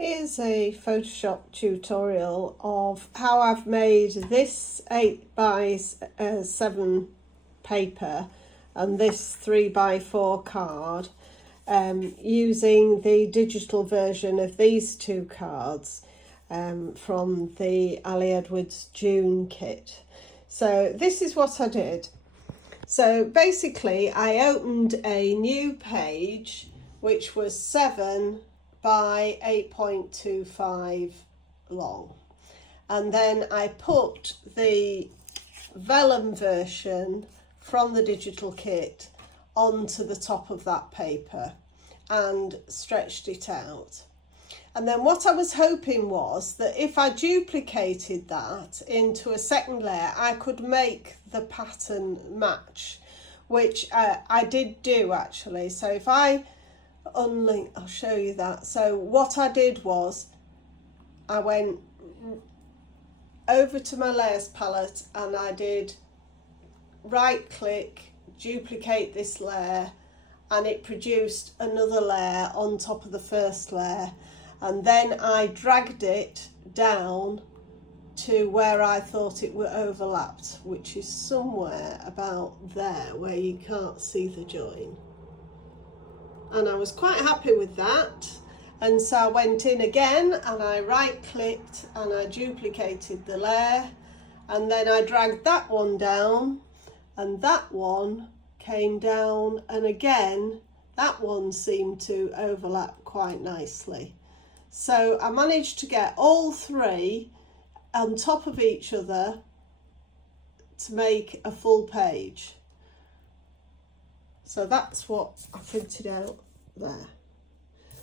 Here's a Photoshop tutorial of how I've made this 8x7 paper and this 3x4 card using the digital version of these two cards from the Ali Edwards June kit. So this is what I did. So basically I opened a new page which was 7 by 8.25 long, and then I put the vellum version from the digital kit onto the top of that paper and stretched it out. And then what I was hoping was that if I duplicated that into a second layer, I could make the pattern match, which I did do actually. So if I unlink, I'll show you that. So what I did was I went over to my layers palette and I did right click, duplicate this layer, and it produced another layer on top of the first layer, and then I dragged it down to where I thought it were overlapped, which is somewhere about there where you can't see the join. And I was quite happy with that, and so I went in again and I right clicked and I duplicated the layer, and then I dragged that one down and that one came down, and again that one seemed to overlap quite nicely. So I managed to get all three on top of each other to make a full page. So that's what I printed out there.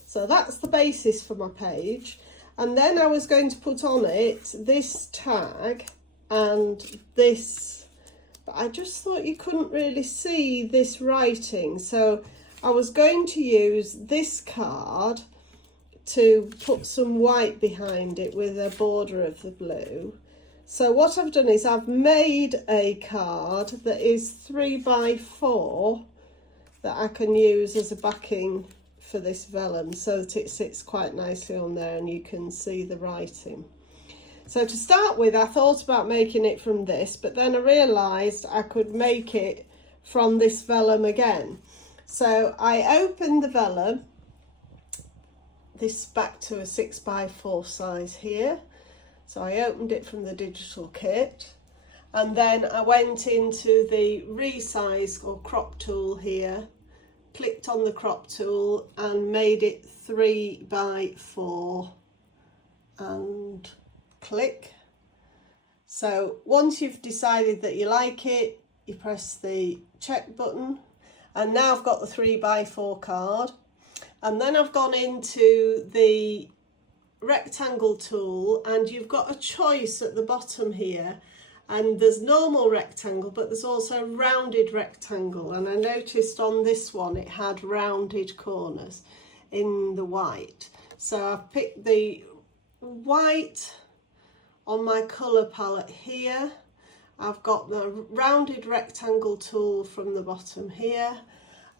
So that's the basis for my page. And then I was going to put on it this tag and this, but I just thought you couldn't really see this writing. So I was going to use this card to put some white behind it with a border of the blue. So what I've done is I've made a card that is 3x4 that I can use as a backing for this vellum, so that it sits quite nicely on there and you can see the writing. So to start with, I thought about making it from this, but then I realised I could make it from this vellum again. So I opened the vellum, this back to a 6x4 size here. So I opened it from the digital kit, and then I went into the resize or crop tool here, clicked on the crop tool and made it 3x4 and click. So once you've decided that you like it, you press the check button, and now I've got the 3x4 card. And then I've gone into the rectangle tool, and you've got a choice at the bottom here, and there's normal rectangle, but there's also rounded rectangle, and I noticed on this one it had rounded corners in the white. So I've picked the white on my colour palette here. I've got the rounded rectangle tool from the bottom here,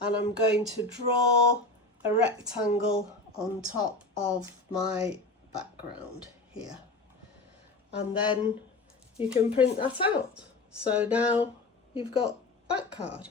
and I'm going to draw a rectangle on top of my background here, and then you can print that out. So now you've got that card.